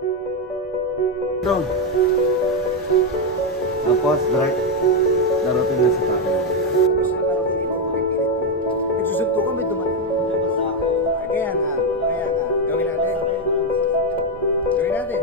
Doon. Tapos, darating na sa tayo. Tapos nakarap ko dito, pagkipilit mo. Nagsusunto ka, may dumating. Kaya nga. Gawin natin. Sige, gawin natin.